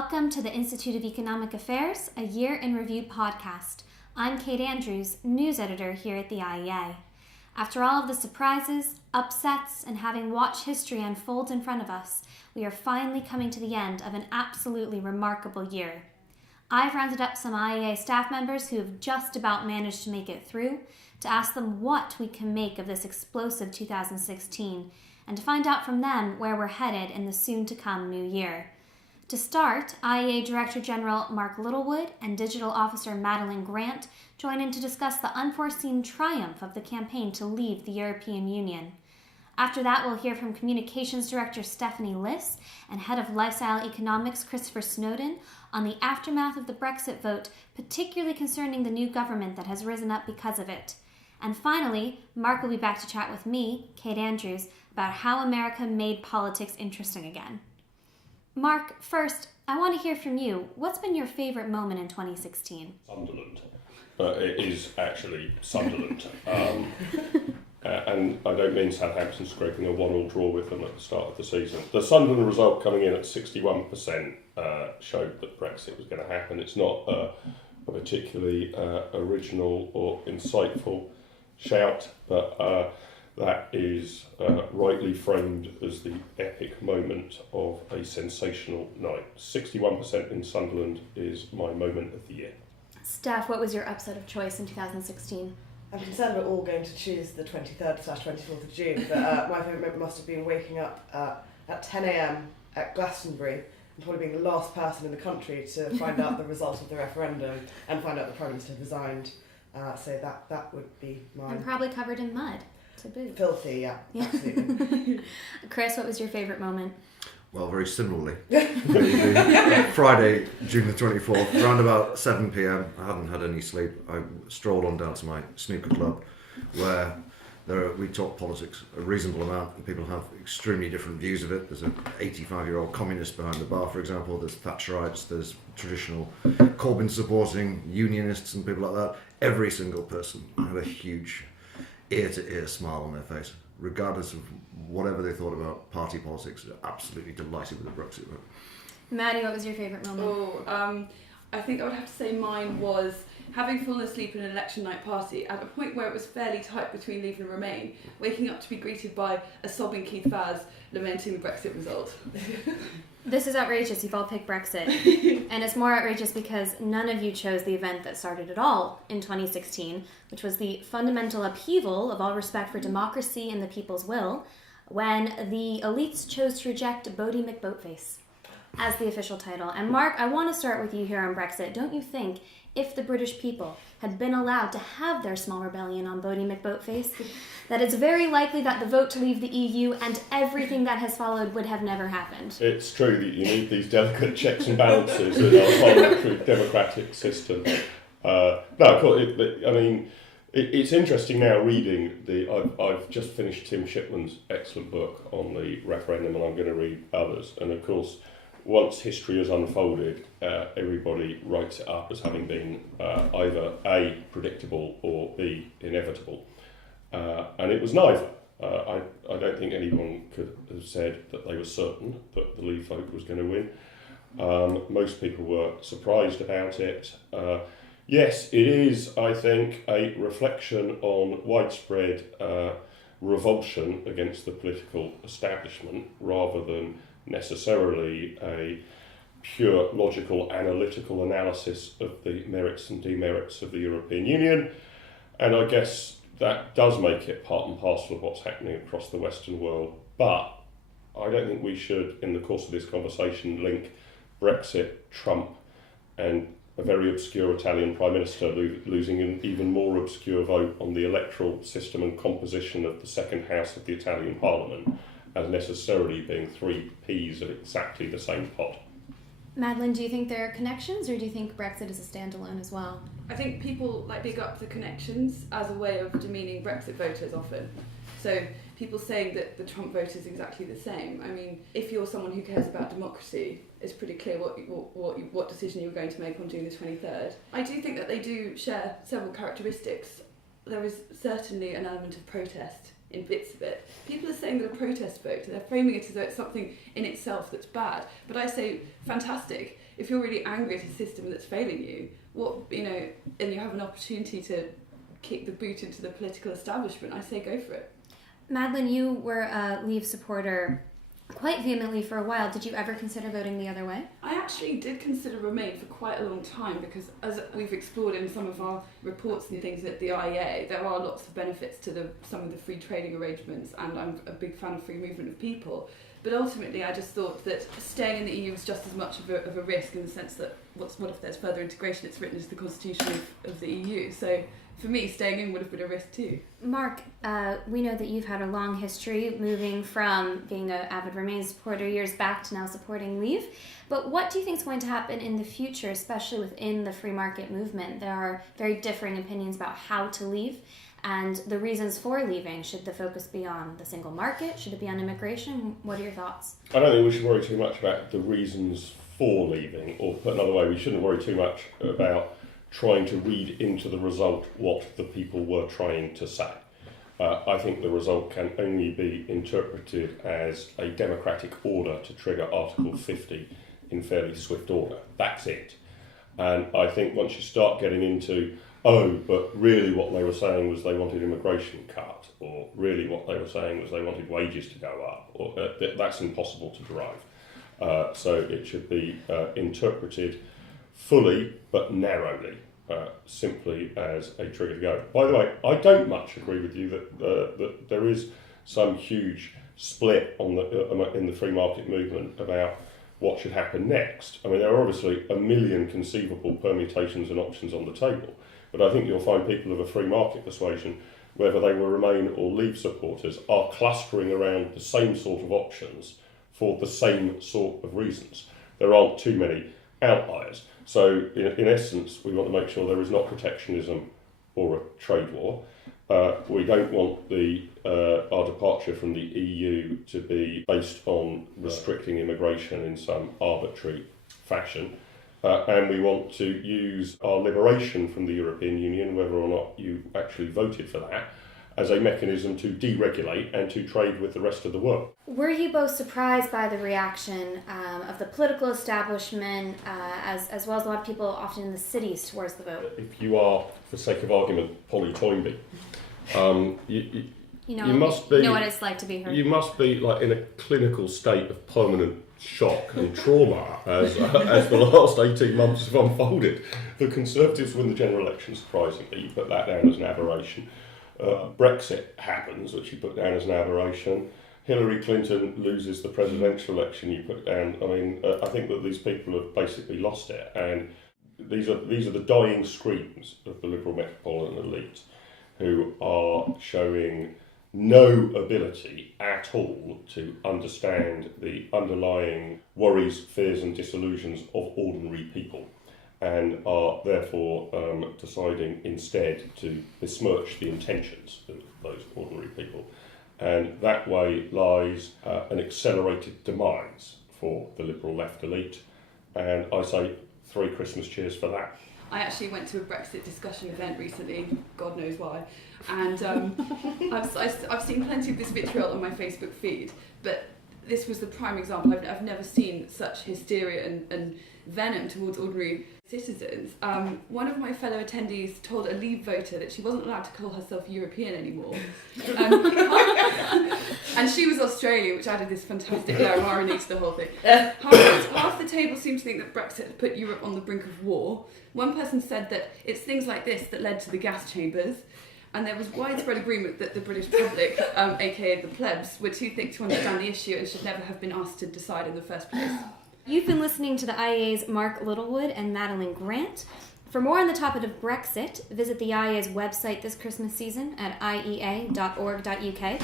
Welcome to the Institute of Economic Affairs, a Year in Review podcast. I'm Kate Andrews, news editor here at the IEA. After all of the surprises, upsets, and having watched history unfold in front of us, we are finally coming to the end of an absolutely remarkable year. I've rounded up some IEA staff members who have just about managed to make it through to ask them what we can make of this explosive 2016 and to find out from them where we're headed in the soon-to-come new year. To start, IEA Director General Mark Littlewood and Digital Officer Madeline Grant join in to discuss the unforeseen triumph of the campaign to leave the European Union. After that, we'll hear from Communications Director Stephanie Liss and Head of Lifestyle Economics Christopher Snowdon on the aftermath of the Brexit vote, particularly concerning the new government that has risen up because of it. And finally, Mark will be back to chat with me, Kate Andrews, about how America made politics interesting again. Mark, first, I want to hear from you. What's been your favourite moment in 2016? Sunderland. It is actually Sunderland. And I don't mean Southampton scraping a 1-1 draw with them at the start of the season. The Sunderland result coming in at 61% showed that Brexit was going to happen. It's not a particularly original or insightful shout, but that is rightly framed as the epic moment of a sensational night. 61% in Sunderland is my moment of the year. Steph, what was your upset of choice in 2016? I'm concerned we're all going to choose the 23rd/24th of June, but my favourite moment must have been waking up at 10 a.m. at Glastonbury and probably being the last person in the country to find out the result of the referendum and find out the Prime Minister had resigned. So that would be mine. And probably covered in mud. To boot. Filthy, yeah. Absolutely. Chris, what was your favourite moment? Well, very similarly. Friday, June the 24th, around about 7 p.m. I hadn't had any sleep. I strolled on down to my snooker club where we talk politics a reasonable amount and people have extremely different views of it. There's an 85-year-old communist behind the bar, for example. There's Thatcherites, there's traditional Corbyn supporting unionists and people like that. Every single person had a huge ear-to-ear smile on their face, regardless of whatever they thought about party politics. They're absolutely delighted with the Brexit vote. Maddie, what was your favourite moment? I think I would have to say mine was having fallen asleep in an election night party at a point where it was fairly tight between Leave and Remain, waking up to be greeted by a sobbing Keith Vaz lamenting the Brexit result. This is outrageous. You've all picked Brexit. And it's more outrageous because none of you chose the event that started it all in 2016, which was the fundamental upheaval of all respect for democracy and the people's will, when the elites chose to reject Bodie McBoatface as the official title. And Mark, I want to start with you here on Brexit. Don't you think if the British people had been allowed to have their small rebellion on Bodie McBoatface, that it's very likely that the vote to leave the EU and everything that has followed would have never happened? It's true that you need these delicate checks and balances in our parliamentary democratic system. No, of course, it's interesting now reading I've just finished Tim Shipman's excellent book on the referendum, and I'm going to read others. And of course, once history has unfolded, everybody writes it up as having been either A, predictable, or B, inevitable. And it was neither. I don't think anyone could have said that they were certain that the Leave vote was going to win. Most people were surprised about it. Yes, it is, I think, a reflection on widespread revulsion against the political establishment rather than necessarily a pure logical analytical analysis of the merits and demerits of the European Union. And I guess that does make it part and parcel of what's happening across the Western world. But I don't think we should, in the course of this conversation, link Brexit, Trump, and a very obscure Italian Prime Minister losing an even more obscure vote on the electoral system and composition of the second house of the Italian Parliament as necessarily being three peas of exactly the same pot. Madeline, do you think there are connections, or do you think Brexit is a standalone as well? I think people big up the connections as a way of demeaning Brexit voters often. So people saying that the Trump vote is exactly the same. I mean, if you're someone who cares about democracy, it's pretty clear what decision you're going to make on June the 23rd. I do think that they do share several characteristics. There is certainly an element of protest in bits of it. People are saying that a protest vote, they're framing it as though it's something in itself that's bad. But I say, fantastic. if you're really angry at a system that's failing you, and you have an opportunity to kick the boot into the political establishment, I say go for it. Madeline, you were a Leave supporter quite vehemently for a while. Did you ever consider voting the other way? I actually did consider Remain for quite a long time, because as we've explored in some of our reports and things at the IEA, there are lots of benefits to some of the free trading arrangements, and I'm a big fan of free movement of people. But ultimately, I just thought that staying in the EU was just as much of a risk, in the sense that what if there's further integration? It's written into the constitution of the EU. So for me, staying in would have been a risk too. Mark, we know that you've had a long history moving from being an avid Remain supporter years back to now supporting Leave. But what do you think is going to happen in the future, especially within the free market movement? There are very differing opinions about how to leave and the reasons for leaving. Should the focus be on the single market? Should it be on immigration? What are your thoughts? I don't think we should worry too much about the reasons for leaving, or put another way, we shouldn't worry too much about trying to read into the result what the people were trying to say. I think the result can only be interpreted as a democratic order to trigger Article 50 in fairly swift order. That's it. And I think once you start getting into, but really what they were saying was they wanted immigration cut, or really what they were saying was they wanted wages to go up, or that's impossible to derive. So it should be interpreted fully but narrowly, simply as a trigger to go. By the way, I don't much agree with you that there is some huge split in the free market movement about what should happen next. I mean, there are obviously a million conceivable permutations and options on the table, but I think you'll find people of a free market persuasion, whether they were Remain or Leave supporters, are clustering around the same sort of options for the same sort of reasons. There aren't too many outliers. So in essence, we want to make sure there is not protectionism or a trade war. We don't want our departure from the EU to be based on restricting immigration in some arbitrary fashion. And we want to use our liberation from the European Union, whether or not you actually voted for that, as a mechanism to deregulate and to trade with the rest of the world. Were you both surprised by the reaction of the political establishment, as well as a lot of people often in the cities towards the vote? If you are, for sake of argument, Polly Toynbee, you must be. You know what it's like to be her. You must be like in a clinical state of permanent shock and trauma as the last 18 months have unfolded. The Conservatives win the general election, surprisingly. You put that down as an aberration. Brexit happens, which you put down as an aberration. Hillary Clinton loses the presidential election, you put down. I mean, I think that these people have basically lost it, and these are the dying screams of the liberal metropolitan elite, who are showing no ability at all to understand the underlying worries, fears and disillusions of ordinary people, and are therefore deciding instead to besmirch the intentions of those ordinary people. And that way lies an accelerated demise for the liberal left elite. And I say 3 Christmas cheers for that. I actually went to a Brexit discussion event recently, God knows why, and I've seen plenty of this vitriol on my Facebook feed, but this was the prime example. I've never seen such hysteria and venom towards ordinary citizens. One of my fellow attendees told a Leave voter that she wasn't allowed to call herself European anymore. And she was Australian, which added this fantastic layer of irony to the whole thing. Half the table seemed to think that Brexit had put Europe on the brink of war. One person said that it's things like this that led to the gas chambers. And there was widespread agreement that the British public, aka the plebs, were too thick to understand the issue and should never have been asked to decide in the first place. You've been listening to the IEA's Mark Littlewood and Madeline Grant. For more on the topic of Brexit, visit the IEA's website this Christmas season at iea.org.uk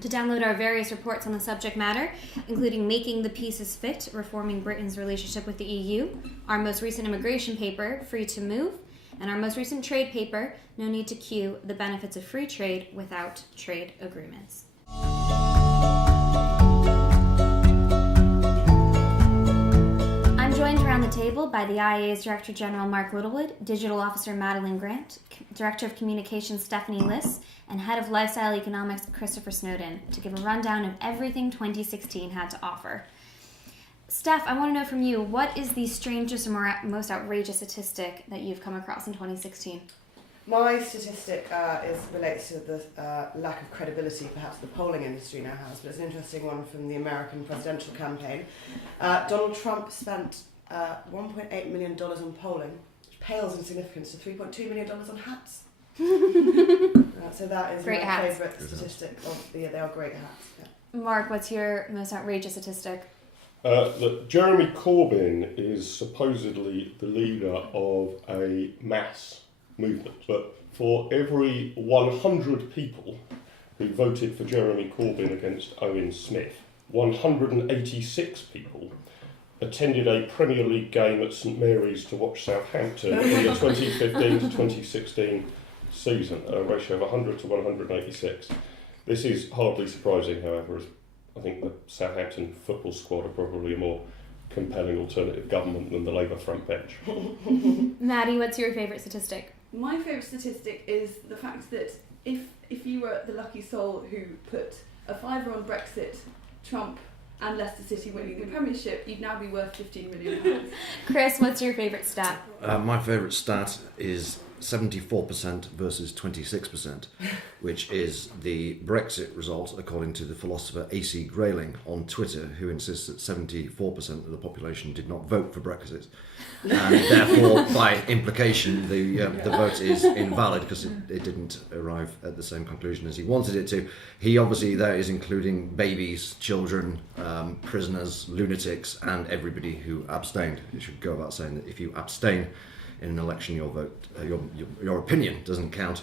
to download our various reports on the subject matter, including Making the Pieces Fit, Reforming Britain's Relationship with the EU, our most recent immigration paper, Free to Move, and our most recent trade paper, No Need to Queue, The Benefits of Free Trade Without Trade Agreements. I'm joined around the table by the IEA's Director General Mark Littlewood, Digital Officer Madeline Grant, Director of Communications Stephanie Liss, and Head of Lifestyle Economics Christopher Snowdon, to give a rundown of everything 2016 had to offer. Steph, I want to know from you, what is the strangest or most outrageous statistic that you've come across in 2016? My statistic relates to the lack of credibility perhaps the polling industry now has, but it's an interesting one from the American presidential campaign. Donald Trump spent $1.8 million on polling, which pales in significance to $3.2 million on hats. So that is great my hats. favourite statistic of the year. They are great hats. Yeah. Mark, what's your most outrageous statistic? That Jeremy Corbyn is supposedly the leader of a mass movement, but for every 100 people who voted for Jeremy Corbyn against Owen Smith, 186 people attended a Premier League game at St Mary's to watch Southampton in the 2015 to 2016 season, a ratio of 100 to 186. This is hardly surprising, however, as I think the Southampton football squad are probably a more compelling alternative government than the Labour front bench. Maddie, what's your favourite statistic? My favourite statistic is the fact that if you were the lucky soul who put a fiver on Brexit, Trump and Leicester City winning the Premiership, you'd now be worth £15 million. Chris, what's your favourite stat? My favourite stat is 74% versus 26%, which is the Brexit result, according to the philosopher A.C. Grayling on Twitter, who insists that 74% of the population did not vote for Brexit. And therefore, by implication, the vote is invalid because it didn't arrive at the same conclusion as he wanted it to. He obviously there is including babies, children, prisoners, lunatics, and everybody who abstained. It should go about saying that if you abstain in an election, your vote, your opinion doesn't count.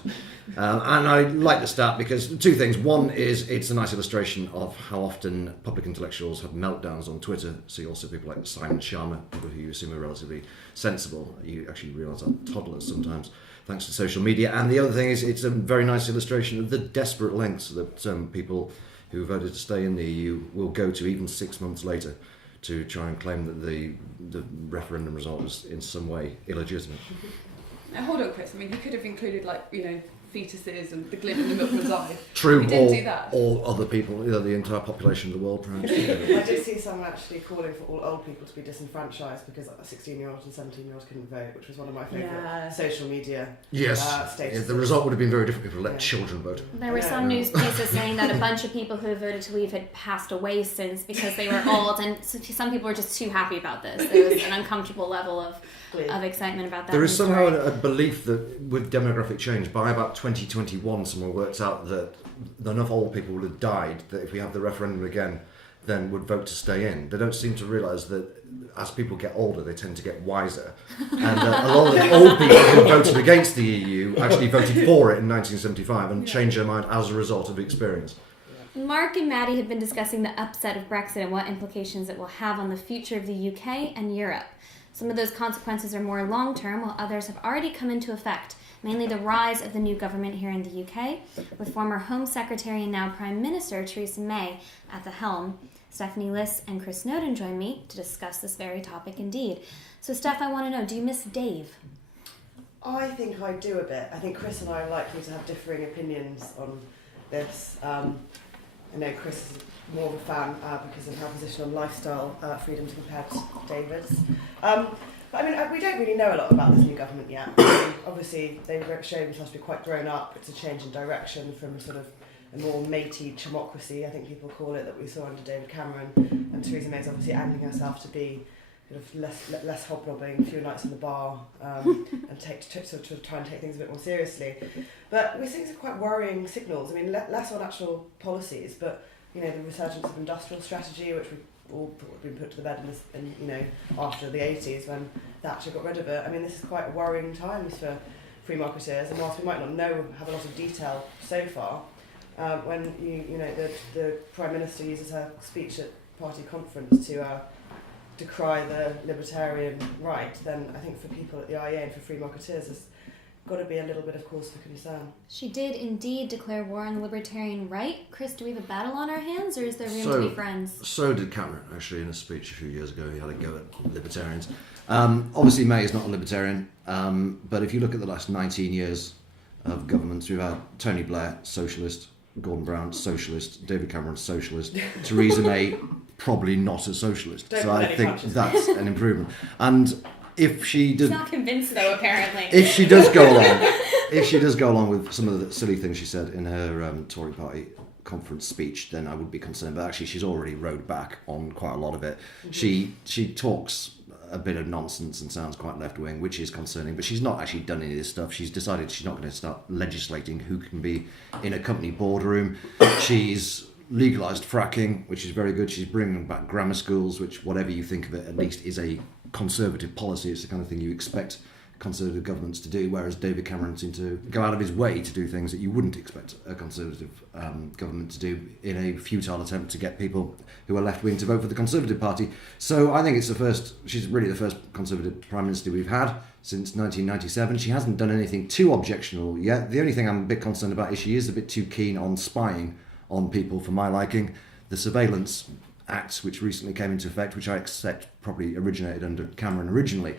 And I like the stat because two things. One is it's a nice illustration of how often public intellectuals have meltdowns on Twitter. So you also people like Simon Sharma, people who you assume are relatively sensible. You actually realise are toddlers sometimes, thanks to social media. And the other thing is it's a very nice illustration of the desperate lengths that people who voted to stay in the EU will go to even 6 months later to try and claim that the referendum result was in some way illegitimate. Now hold on, Chris. I mean, he could have included fetuses and the glint in the milkman's eye. True, he didn't do that. All other people, the entire population of the world, perhaps. I did see someone actually calling for all old people to be disenfranchised because 16-year-olds and 17-year-olds couldn't vote, which was one of my favourite social media statuses. The result would have been very different if we let children vote. There were some news pieces saying that a bunch of people who voted to leave had passed away since because they were old, and some people were just too happy about this. There was an uncomfortable level of excitement about that. There is somehow a belief that with demographic change, by about 2021, someone worked out that enough old people would have died that if we have the referendum again, then would vote to stay in. They don't seem to realise that as people get older, they tend to get wiser. And a lot of the old people who voted against the EU actually voted for it in 1975 and changed their mind as a result of experience. Mark and Maddie have been discussing the upset of Brexit and what implications it will have on the future of the UK and Europe. Some of those consequences are more long-term, while others have already come into effect, mainly the rise of the new government here in the UK, with former Home Secretary and now Prime Minister Theresa May at the helm. Stephanie Liss and Chris Snowdon join me to discuss this very topic indeed. So Steph, I want to know, do you miss Dave? I think I do a bit. I think Chris and I are likely to have differing opinions on this. I know Chris is more of a fan because of her position on lifestyle freedoms compared to David's. But I mean, we don't really know a lot about this new government yet. Obviously, they've shown themselves to be quite grown up. It's a change in direction from sort of a more matey democracy, I think people call it, that we saw under David Cameron. And Theresa May's obviously angling herself to be sort of less hobnobbing, fewer nights in the bar, and to try and take things a bit more seriously. But we're seeing some quite worrying signals. I mean, less on actual policies, but the resurgence of industrial strategy, which we've all been put to the bed after the 80s when Thatcher got rid of it. I mean, this is quite worrying times for free marketeers, and whilst we might not have a lot of detail so far, when the Prime Minister uses her speech at party conference to decry the libertarian right, then I think for people at the IEA and for free marketeers, there's got to be a little bit of cause for concern. She did indeed declare war on the libertarian right. Chris, do we have a battle on our hands, or is there room to be friends? So did Cameron, actually, in a speech a few years ago. He had a go at libertarians. Obviously, May is not a libertarian, but if you look at the last 19 years of governments, we've had Tony Blair, socialist, Gordon Brown, socialist, David Cameron, socialist, Theresa May, probably not a socialist. Don't So pull I any think punches. that's an improvement. And if she She's does, not convinced though, apparently. if she does go along with some of the silly things she said in her Tory party conference speech, then I would be concerned. But actually, she's already rode back on quite a lot of it. Mm-hmm. She talks a bit of nonsense and sounds quite left-wing, which is concerning, but she's not actually done any of this stuff. She's decided she's not going to start legislating who can be in a company boardroom. She's legalised fracking, which is very good. She's bringing back grammar schools, which, whatever you think of it, at least is a conservative policy. It's the kind of thing you expect conservative governments to do, whereas David Cameron seemed to go out of his way to do things that you wouldn't expect a conservative government to do in a futile attempt to get people who are left-wing to vote for the Conservative Party. So I think she's really the first Conservative Prime Minister we've had since 1997. She hasn't done anything too objectionable yet. The only thing I'm a bit concerned about is she is a bit too keen on spying on people for my liking. The Surveillance Act, which recently came into effect, which I accept probably originated under Cameron originally,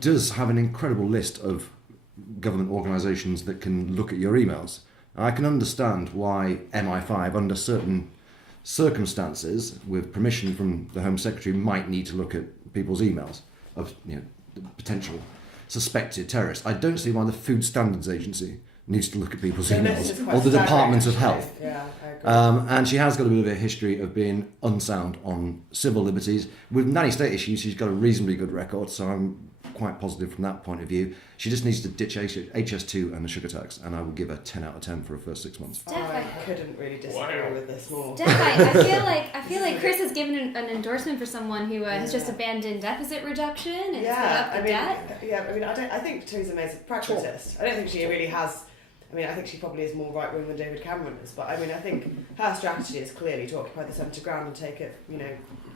does have an incredible list of government organisations that can look at your emails. I can understand why MI5, under certain circumstances, with permission from the Home Secretary, might need to look at people's emails of potential suspected terrorists. I don't see why the Food Standards Agency needs to look at people's emails, or the Department of Health. Yeah, I agree. And she has got a bit of a history of being unsound on civil liberties. With nanny state issues, she's got a reasonably good record, so I'm quite positive from that point of view. She just needs to ditch HS2 and the sugar tax, and I will give her 10 out of 10 for her first 6 months. I couldn't really disagree with this more. Steph, I feel like Chris has given an endorsement for someone who has just abandoned deficit reduction and up the debt. I think Theresa May's a pragmatist. I don't think she really has. I think she probably is more right-wing than David Cameron is, but I think her strategy is clearly to occupy the centre ground and take it,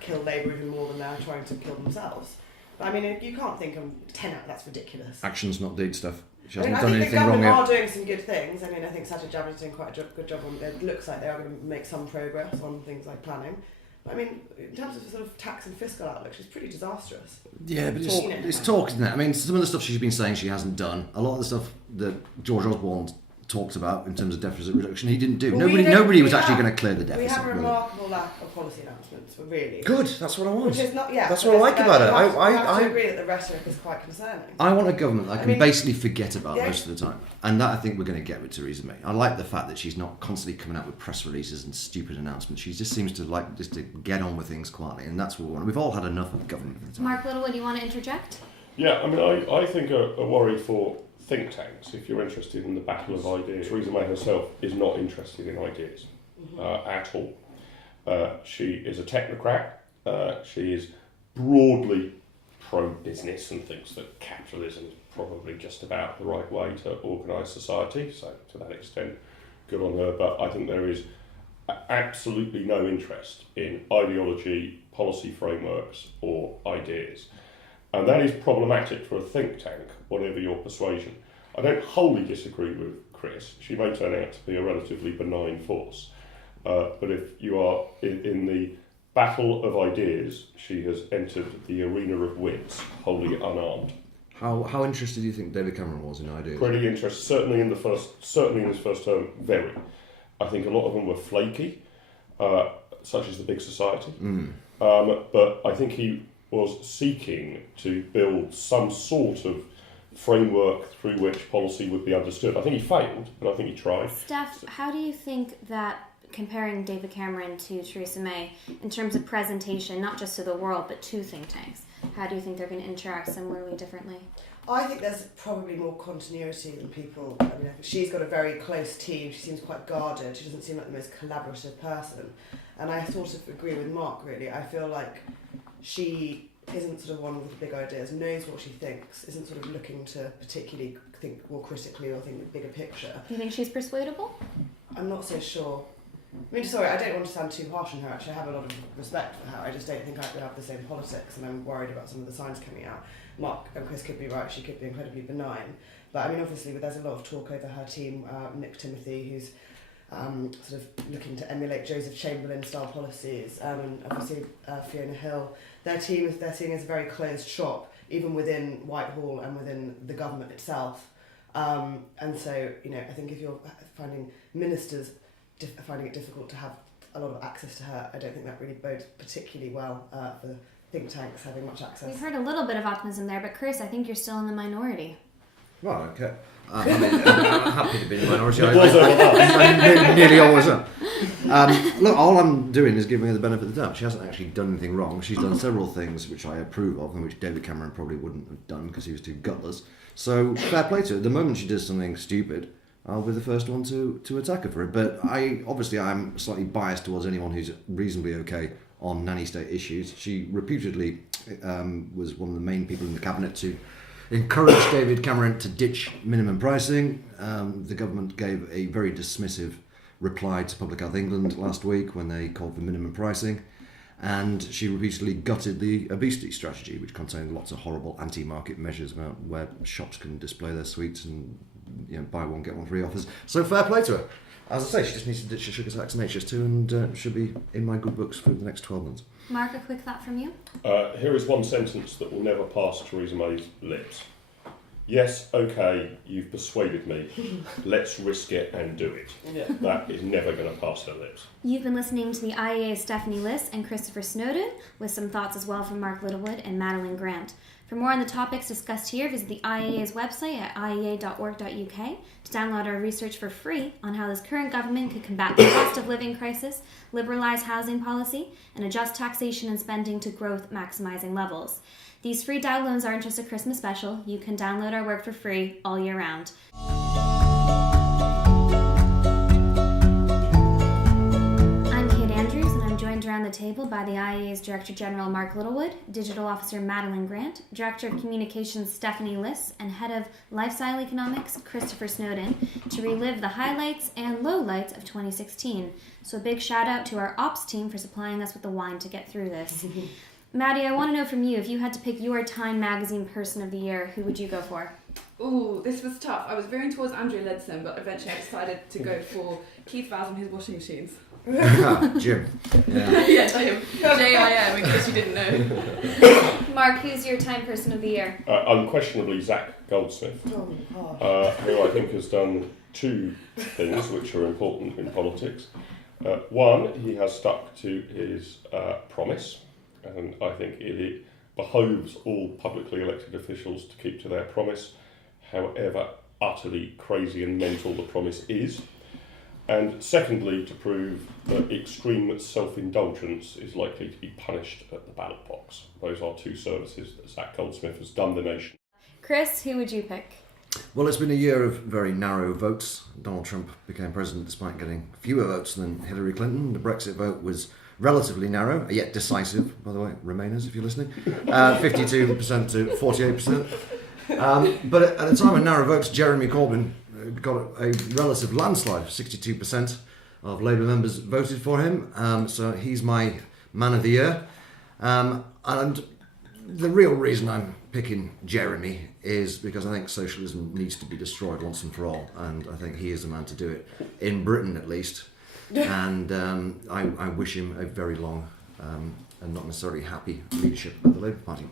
kill Labour even more than they're trying to kill themselves. But you can't think 10 out, that's ridiculous. Actions, not deed stuff. She I hasn't think done the anything wrong government yet. are doing some good things. I think Sajid Javid's doing quite a good job on it. It looks like they are going to make some progress on things like planning. But in terms of sort of tax and fiscal outlook, she's pretty disastrous. Yeah, but it's talk, isn't it? Some of the stuff she's been saying she hasn't done. A lot of the stuff that George Osborne talked about in terms of deficit reduction, he didn't do. Well, nobody was actually going to clear the deficit. We have a remarkable lack of policy announcements, really. Good, that's what I want. Which is not, yeah. That's what I like about it. I have to agree that the rhetoric is quite concerning. I want a government that I can basically forget about most of the time. And that I think we're going to get with Theresa May. I like the fact that she's not constantly coming out with press releases and stupid announcements. She just seems to like just to get on with things quietly, and that's what we want. We've all had enough of government for the time. Mark Littlewood, you want to interject? Yeah, I think a worry for think tanks, if you're interested in the battle of ideas. Theresa May herself is not interested in ideas at all. She is a technocrat. She is broadly pro-business and thinks that capitalism is probably just about the right way to organise society. So to that extent, good on her. But I think there is absolutely no interest in ideology, policy frameworks or ideas. And that is problematic for a think tank, whatever your persuasion. I don't wholly disagree with Chris. She may turn out to be a relatively benign force. But if you are in the battle of ideas, she has entered the arena of wits, wholly unarmed. How interested do you think David Cameron was in ideas? Pretty interested, certainly in his first term, very. I think a lot of them were flaky, such as the big society. But I think he was seeking to build some sort of framework through which policy would be understood. I think he failed, but I think he tried. Steph, how do you think that, comparing David Cameron to Theresa May, in terms of presentation, not just to the world, but to think tanks, how do you think they're going to interact similarly, differently? I think there's probably more continuity than people. I think she's got a very close team. She seems quite guarded. She doesn't seem like the most collaborative person. And I sort of agree with Mark, really. I feel like she isn't sort of one with big ideas, knows what she thinks, isn't sort of looking to particularly think more critically or think the bigger picture. Do you think she's persuadable? I'm not so sure. Sorry, I don't want to sound too harsh on her, actually. I have a lot of respect for her. I just don't think I could have the same politics, and I'm worried about some of the signs coming out. Mark and Chris could be right, she could be incredibly benign. But obviously, there's a lot of talk over her team, Nick Timothy, who's sort of looking to emulate Joseph Chamberlain-style policies, and obviously Fiona Hill. Their team is a very closed shop, even within Whitehall and within the government itself. And so, I think if you're finding ministers finding it difficult to have a lot of access to her, I don't think that really bodes particularly well for think tanks having much access. We've heard a little bit of optimism there, but Chris, I think you're still in the minority. Well, okay. I'm happy to be in the minority. I nearly always am. Look, all I'm doing is giving her the benefit of the doubt. She hasn't actually done anything wrong. She's done several things which I approve of and which David Cameron probably wouldn't have done because he was too gutless. So fair play to her. The moment she does something stupid, I'll be the first one to attack her for it. But I'm slightly biased towards anyone who's reasonably okay on nanny state issues. She reputedly was one of the main people in the cabinet to encourage David Cameron to ditch minimum pricing. The government gave a very dismissive reply to Public Health England last week when they called for minimum pricing, and she repeatedly gutted the obesity strategy, which contained lots of horrible anti-market measures about where shops can display their sweets and buy one get one free offers. So fair play to her. As I say, she just needs to ditch the sugar tax and HS2 and should be in my good books for the next 12 months. Mark, a quick thought from you? Here is one sentence that will never pass Theresa May's lips. Yes, okay, you've persuaded me. Let's risk it and do it. Yeah. That is never going to pass her lips. You've been listening to the IEA's Stephanie Liss and Christopher Snowdon, with some thoughts as well from Mark Littlewood and Madeline Grant. For more on the topics discussed here, visit the IEA's website at iea.org.uk to download our research for free on how this current government could combat the cost of living crisis, liberalise housing policy, and adjust taxation and spending to growth maximising levels. These free downloads aren't just a Christmas special. You can download our work for free all year round. I'm Kate Andrews, and I'm joined around the table by the IEA's Director General Mark Littlewood, Digital Officer Madeline Grant, Director of Communications Stephanie Liss, and Head of Lifestyle Economics Christopher Snowdon to relive the highlights and lowlights of 2016. So a big shout out to our ops team for supplying us with the wine to get through this. Maddie, I want to know from you, if you had to pick your Time Magazine Person of the Year, who would you go for? Ooh, this was tough. I was veering towards Andrew Leadsom, but eventually I decided to go for Keith Vaz and his washing machines. Jim. Yeah. Yes, I am. J-I-M, in case you didn't know. Mark, who's your Time Person of the Year? Unquestionably Zach Goldsmith, who I think has done two things which are important in politics. One, he has stuck to his promise. And I think it behoves all publicly elected officials to keep to their promise, however utterly crazy and mental the promise is. And secondly, to prove that extreme self-indulgence is likely to be punished at the ballot box. Those are two services that Zach Goldsmith has done the nation. Chris, who would you pick? Well, it's been a year of very narrow votes. Donald Trump became president despite getting fewer votes than Hillary Clinton. The Brexit vote was relatively narrow, yet decisive, by the way, Remainers, if you're listening. 52% to 48%. But at a time of narrow votes, Jeremy Corbyn got a relative landslide. 62% of Labour members voted for him. So he's my man of the year. And the real reason I'm picking Jeremy is because I think socialism needs to be destroyed once and for all. And I think he is the man to do it, in Britain at least. And I wish him a very long and not necessarily happy leadership of the Labour Party.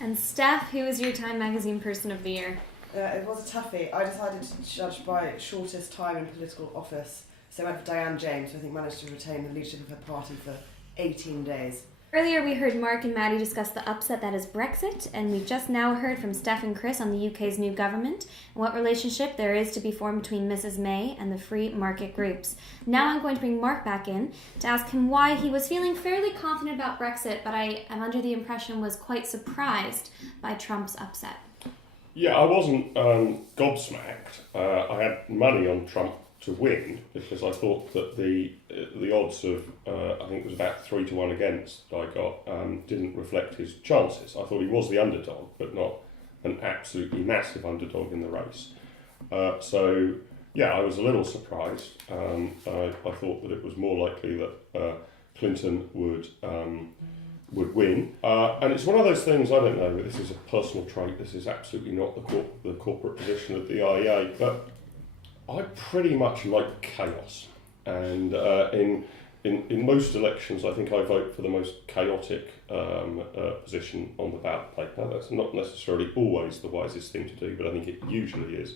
And Steph, who is your Time Magazine Person of the Year? It was a toughie. I decided to judge by shortest time in political office. So I went for Diane James, who I think managed to retain the leadership of her party for 18 days. Earlier we heard Mark and Maddie discuss the upset that is Brexit, and we've just now heard from Steph and Chris on the UK's new government and what relationship there is to be formed between Mrs May and the free market groups. Now I'm going to bring Mark back in to ask him why he was feeling fairly confident about Brexit, but I am under the impression was quite surprised by Trump's upset. Yeah, I wasn't gobsmacked. I had money on Trump to win because I thought that the odds of I think it was about 3-1 against I got didn't reflect his chances. I thought he was the underdog, but not an absolutely massive underdog in the race. So yeah, I was a little surprised. I thought that it was more likely that Clinton would win. And it's one of those things, I don't know, this is a personal trait, this is absolutely not the corporate position of the IEA, but I pretty much like chaos, and in most elections I think I vote for the most chaotic position on the ballot paper. That's not necessarily always the wisest thing to do, but I think it usually is.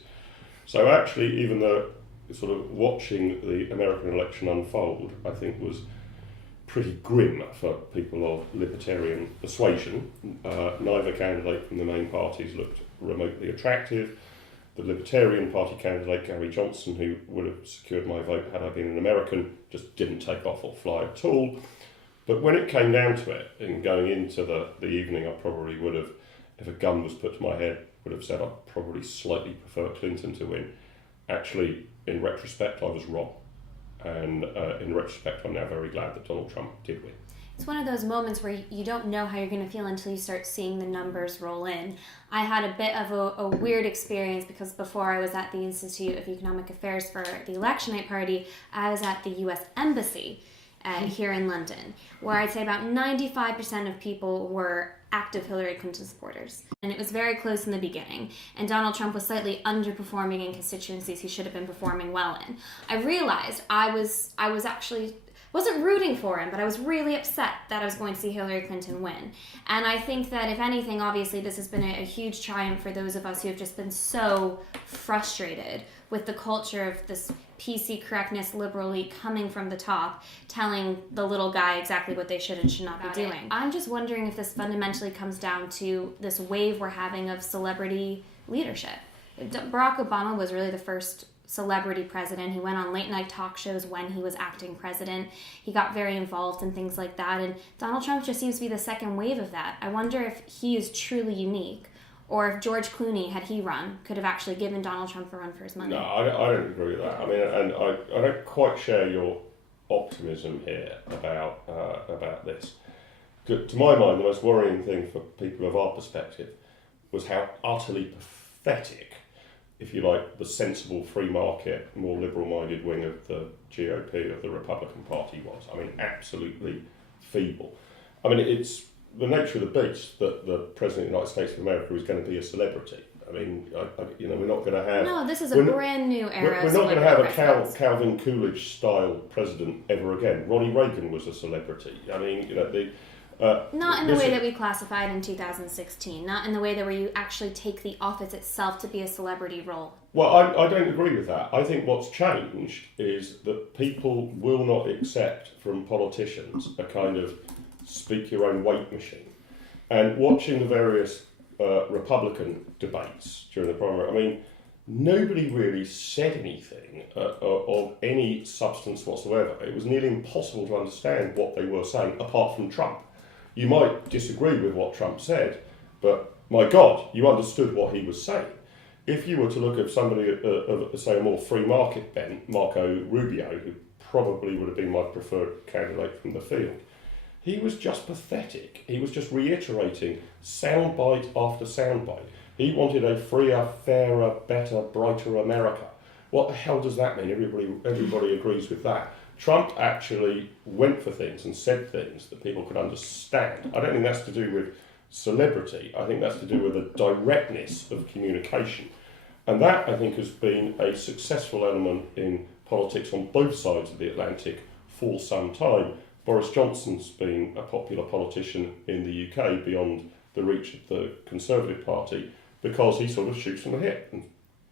So actually, even though sort of watching the American election unfold, I think was pretty grim for people of libertarian persuasion. Neither candidate from the main parties looked remotely attractive. The Libertarian Party candidate, Gary Johnson, who would have secured my vote had I been an American, just didn't take off or fly at all. But when it came down to it, and going into the evening, I probably would have, if a gun was put to my head, would have said I'd probably slightly prefer Clinton to win. Actually, in retrospect, I was wrong. And in retrospect, I'm now very glad that Donald Trump did win. It's one of those moments where you don't know how you're going to feel until you start seeing the numbers roll in. I had a bit of a weird experience because before I was at the Institute of Economic Affairs for the election night party, I was at the US Embassy here in London, where I'd say about 95% of people were active Hillary Clinton supporters. And it was very close in the beginning. And Donald Trump was slightly underperforming in constituencies he should have been performing well in. I realized I was actually wasn't rooting for him, but I was really upset that I was going to see Hillary Clinton win. And I think that, if anything, obviously this has been a huge triumph for those of us who have just been so frustrated with the culture of this PC correctness liberal elite coming from the top, telling the little guy exactly what they should and should not be doing. I'm just wondering if this fundamentally comes down to this wave we're having of celebrity leadership. Barack Obama was really the first celebrity president. He went on late night talk shows when he was acting president. He got very involved in things like that, and Donald Trump just seems to be the second wave of that. I wonder if he is truly unique, or if George Clooney, had he run, could have actually given Donald Trump a run for his money. No, I don't agree with that. I mean, and I don't quite share your optimism here about this. To my mind, the most worrying thing for people of our perspective was how utterly pathetic, if you like, the sensible free market, more liberal-minded wing of the GOP, of the Republican Party was. I mean, absolutely feeble. I mean, it's the nature of the beast that the President of the United States of America is going to be a celebrity. I mean, we're not going to have... No, this is a brand new era. We're not going to have a Calvin Coolidge-style president ever again. Ronnie Reagan was a celebrity. I mean, not in the way that we classified in 2016. Not in the way that where you actually take the office itself to be a celebrity role. Well, I don't agree with that. I think what's changed is that people will not accept from politicians a kind of speak your own weight machine. And watching the various Republican debates during the primary, I mean, nobody really said anything of any substance whatsoever. It was nearly impossible to understand what they were saying, apart from Trump. You might disagree with what Trump said, but my God, you understood what he was saying. If you were to look at somebody of, say, a more free market bent, Marco Rubio, who probably would have been my preferred candidate from the field, he was just pathetic. He was just reiterating soundbite after soundbite. He wanted a freer, fairer, better, brighter America. What the hell does that mean? Everybody agrees with that. Trump actually went for things and said things that people could understand. I don't think that's to do with celebrity. I think that's to do with the directness of communication. And that, I think, has been a successful element in politics on both sides of the Atlantic for some time. Boris Johnson's been a popular politician in the UK beyond the reach of the Conservative Party because he sort of shoots from the hip and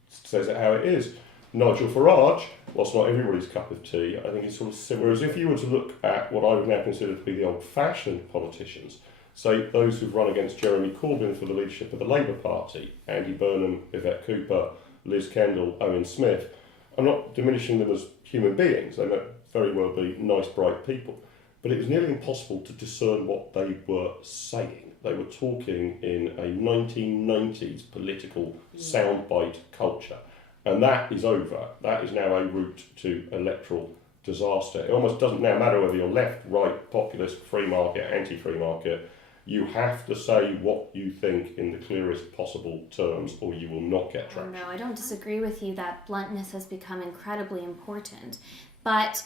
says it how it is. Nigel Farage, whilst not everybody's cup of tea, I think he's sort of similar. Whereas if you were to look at what I would now consider to be the old-fashioned politicians, say those who've run against Jeremy Corbyn for the leadership of the Labour Party, Andy Burnham, Yvette Cooper, Liz Kendall, Owen Smith, I'm not diminishing them as human beings. They might very well be nice, bright people. But it was nearly impossible to discern what they were saying. They were talking in a 1990s political soundbite culture. And that is over. That is now a route to electoral disaster. It almost doesn't now matter whether you're left, right, populist, free market, anti-free market. You have to say what you think in the clearest possible terms or you will not get traction. No, I don't disagree with you that bluntness has become incredibly important. But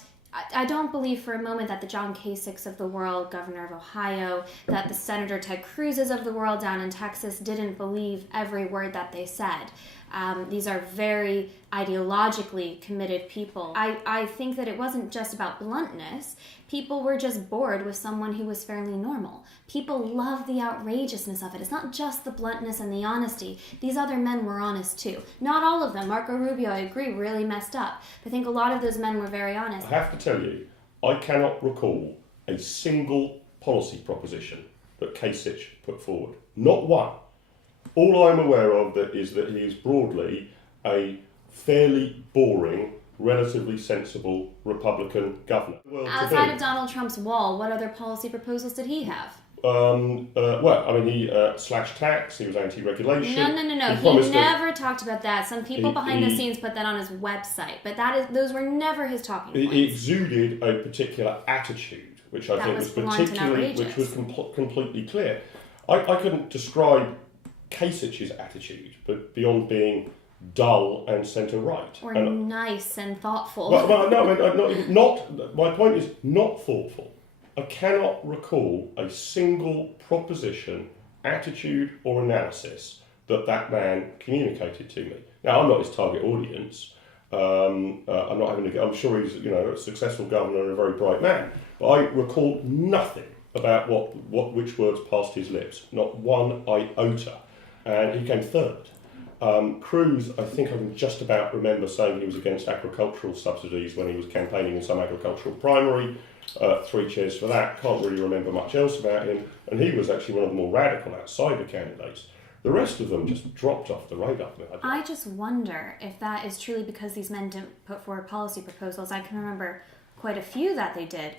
I don't believe for a moment that the John Kasichs of the world, governor of Ohio, that the Senator Ted Cruz's of the world down in Texas didn't believe every word that they said. These are very ideologically committed people. I think that it wasn't just about bluntness. People were just bored with someone who was fairly normal. People love the outrageousness of it. It's not just the bluntness and the honesty. These other men were honest too. Not all of them. Marco Rubio, I agree, really messed up. But I think a lot of those men were very honest. I have to tell you, I cannot recall a single policy proposition that Kasich put forward. Not one. All I'm aware of is that he is broadly a fairly boring, relatively sensible Republican governor. Outside of Donald Trump's wall, what other policy proposals did he have? He slashed tax, he was anti-regulation. No. He never talked about that. Some people behind the scenes put that on his website, but those were never his talking points. He exuded a particular attitude, which I think was particularly, which was completely clear. I couldn't describe Kasich's attitude, but beyond being dull and centre-right. Or nice and thoughtful. My point is not thoughtful. I cannot recall a single proposition, attitude or analysis that man communicated to me. Now, I'm not his target audience. I'm sure he's a successful governor and a very bright man. But I recall nothing about which words passed his lips. Not one iota. And he came third. Cruz, I think I can just about remember saying he was against agricultural subsidies when he was campaigning in some agricultural primary. 3 cheers for that. Can't really remember much else about him. And he was actually one of the more radical outsider candidates. The rest of them just dropped off the radar. I just wonder if that is truly because these men didn't put forward policy proposals. I can remember quite a few that they did.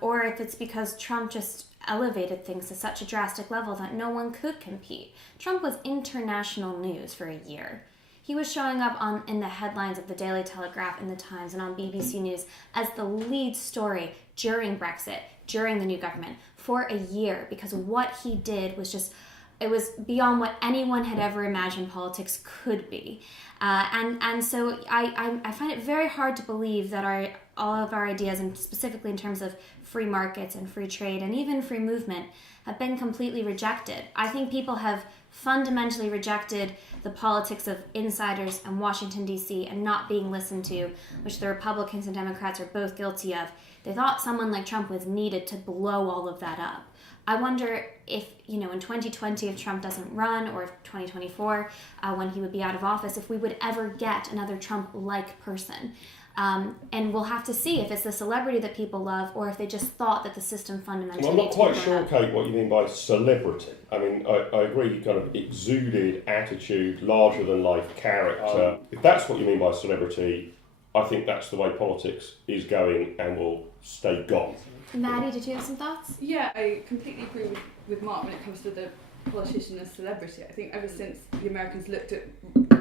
Or if it's because Trump just elevated things to such a drastic level that no one could compete. Trump was international news for a year. He was showing up in the headlines of the Daily Telegraph and the Times and on BBC News as the lead story during Brexit, during the new government, for a year, because what he did was just, it was beyond what anyone had ever imagined politics could be. And so I find it very hard to believe that all of our ideas, and specifically in terms of free markets and free trade and even free movement, have been completely rejected. I think people have fundamentally rejected the politics of insiders and Washington, D.C. and not being listened to, which the Republicans and Democrats are both guilty of. They thought someone like Trump was needed to blow all of that up. I wonder if, in 2020, if Trump doesn't run, or if 2024, when he would be out of office, if we would ever get another Trump-like person. And we'll have to see if it's the celebrity that people love or if they just thought that the system fundamentally... Well, I'm not quite sure, Kate, what you mean by celebrity. I mean, I agree, you kind of exuded attitude, larger-than-life character. If that's what you mean by celebrity, I think that's the way politics is going and will stay gone. Maddie, did you have some thoughts? Yeah, I completely agree with Mark when it comes to the politician as celebrity. I think ever since the Americans looked at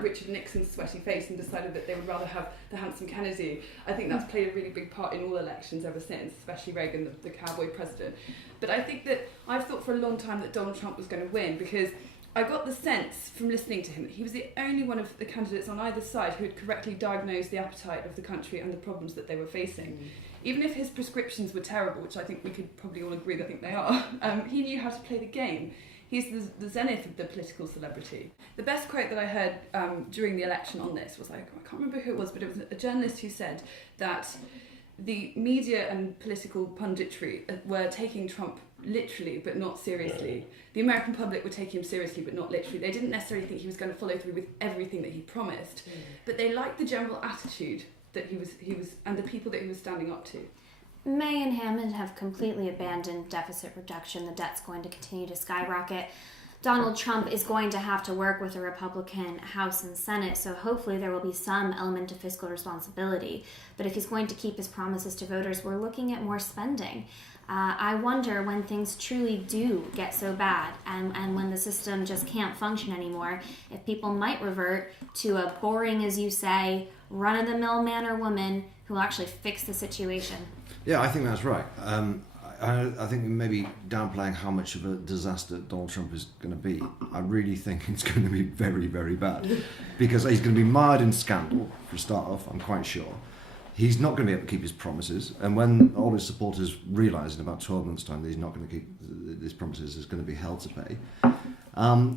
Richard Nixon's sweaty face and decided that they would rather have the handsome Kennedy, I think that's played a really big part in all elections ever since, especially Reagan, the cowboy president. But I think that I've thought for a long time that Donald Trump was going to win, because I got the sense from listening to him that he was the only one of the candidates on either side who had correctly diagnosed the appetite of the country and the problems that they were facing. Even if his prescriptions were terrible, which I think we could probably all agree that I think they are, he knew how to play the game. He's the zenith of the political celebrity. The best quote that I heard during the election on this was, I can't remember who it was, but it was a journalist who said that the media and political punditry were taking Trump literally but not seriously. The American public were taking him seriously but not literally. They didn't necessarily think he was going to follow through with everything that he promised, but they liked the general attitude that he was and the people that he was standing up to. May and Hammond have completely abandoned deficit reduction. The debt's going to continue to skyrocket. Donald Trump is going to have to work with the Republican House and Senate, so hopefully there will be some element of fiscal responsibility. But if he's going to keep his promises to voters, we're looking at more spending. I wonder when things truly do get so bad and when the system just can't function anymore, if people might revert to a boring, as you say, run-of-the-mill man or woman who will actually fix the situation. Yeah, I think that's right. I think we may be downplaying how much of a disaster Donald Trump is going to be. I really think it's going to be very, very bad. Because he's going to be mired in scandal, for a start off, I'm quite sure. He's not going to be able to keep his promises. And when all his supporters realise in about 12 months' time that he's not going to keep his promises, there's going to be hell to pay.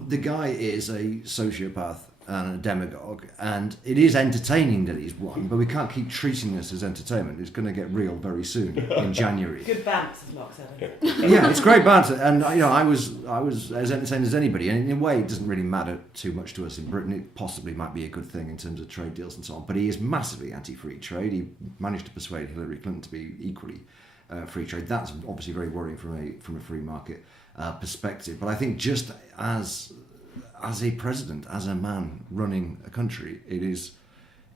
The guy is a sociopath and a demagogue, and it is entertaining that he's won, but we can't keep treating this as entertainment. It's going to get real very soon in January. Good bants, as Mark said. Yeah, it's great banter, and I was as entertained as anybody, and in a way it doesn't really matter too much to us in Britain. It possibly might be a good thing in terms of trade deals and so on, but he is massively anti-free trade. He managed to persuade Hillary Clinton to be equally free trade. That's obviously very worrying from a free market perspective, but I think just as a president, as a man running a country, it is,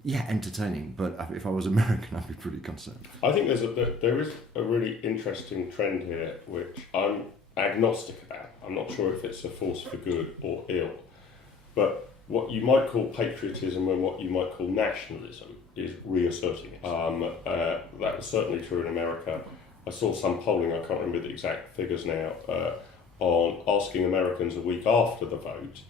entertaining. But if I was American, I'd be pretty concerned. I think there is a really interesting trend here, which I'm agnostic about. I'm not sure if it's a force for good or ill. But what you might call patriotism and what you might call nationalism is reasserting it. That was certainly true in America. I saw some polling, I can't remember the exact figures now, on asking Americans a week after the vote,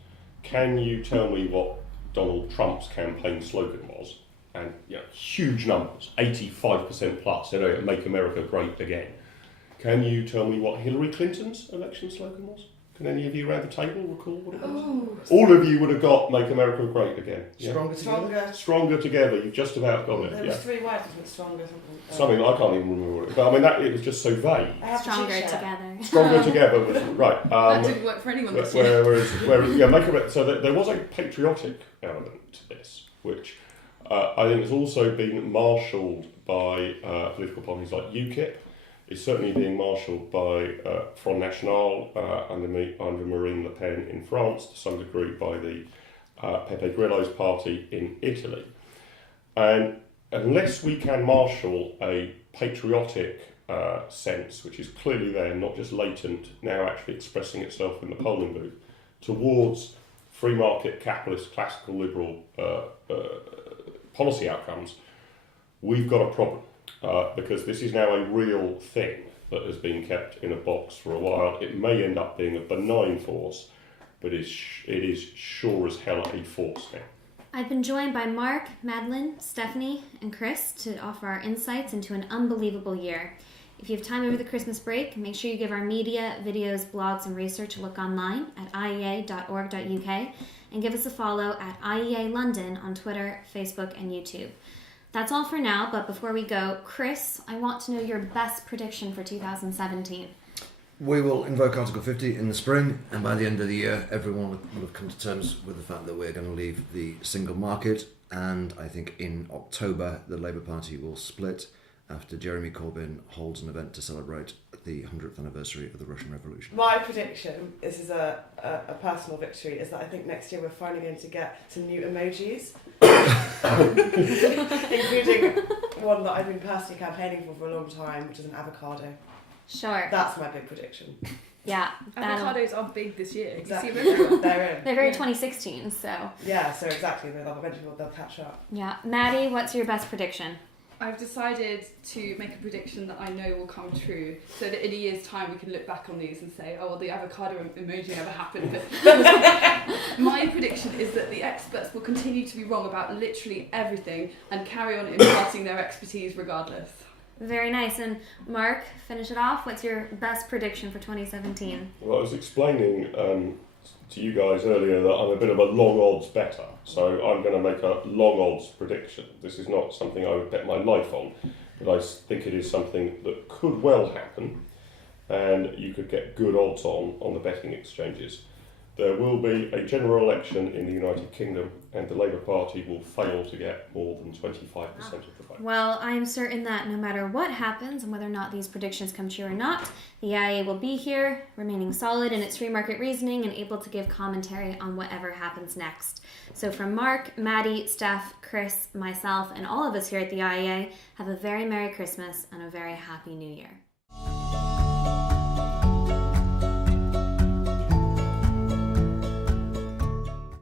can you tell me what Donald Trump's campaign slogan was? And huge numbers, 85% plus, make America great again. Can you tell me what Hillary Clinton's election slogan was? Can any of you around the table recall what it was? Oh. All of you would have got make America great again. Yeah. Stronger. Together, you've just about got it. There was 3 words, wasn't it? Stronger. Something I can't even remember what it. But I mean, it was just so vague. Stronger together. Stronger together was right. That didn't work for anyone this year. Whereas, so there was a patriotic element to this, which I think has also been marshalled by political parties like UKIP. It's certainly being marshalled by Front National under Marine Le Pen in France, to some degree by the Pepe Grillo's party in Italy. And unless we can marshal a patriotic sense, which is clearly there, not just latent, now actually expressing itself in the polling booth, towards free market, capitalist, classical liberal policy outcomes, we've got a problem. Because this is now a real thing that has been kept in a box for a while. It may end up being a benign force, but it is sure as hell a force now. I've been joined by Mark, Madeline, Stephanie, and Chris to offer our insights into an unbelievable year. If you have time over the Christmas break, make sure you give our media, videos, blogs, and research a look online at iea.org.uk and give us a follow at IEA London on Twitter, Facebook, and YouTube. That's all for now, but before we go, Chris, I want to know your best prediction for 2017. We will invoke Article 50 in the spring, and by the end of the year, everyone will have come to terms with the fact that we're going to leave the single market, and I think in October, the Labour Party will split after Jeremy Corbyn holds an event to celebrate the 100th anniversary of the Russian Revolution. My prediction, this is a personal victory, is that I think next year we're finally going to get some new emojis, including one that I've been personally campaigning for a long time, which is an avocado. Sure. That's my big prediction. Yeah. Avocados are big this year. Exactly. You see them everywhere. They're in. They're very 2016, so. Yeah, so exactly. Eventually they'll catch up. Yeah. Maddie, what's your best prediction? I've decided to make a prediction that I know will come true, so that in a year's time we can look back on these and say, oh, well, the avocado emoji never happened. But my prediction is that the experts will continue to be wrong about literally everything and carry on imparting their expertise regardless. Very nice. And Mark, finish it off. What's your best prediction for 2017? Well, I was explaining to you guys earlier that I'm a bit of a long odds better, so I'm going to make a long odds prediction. This is not something I would bet my life on, but I think it is something that could well happen, and you could get good odds on the betting exchanges. There will be a general election in the United Kingdom, and the Labour Party will fail to get more than 25% of the vote. Well, I am certain that no matter what happens and whether or not these predictions come true or not, the IEA will be here, remaining solid in its free market reasoning and able to give commentary on whatever happens next. So from Mark, Maddie, Steph, Chris, myself, and all of us here at the IEA, have a very Merry Christmas and a very Happy New Year.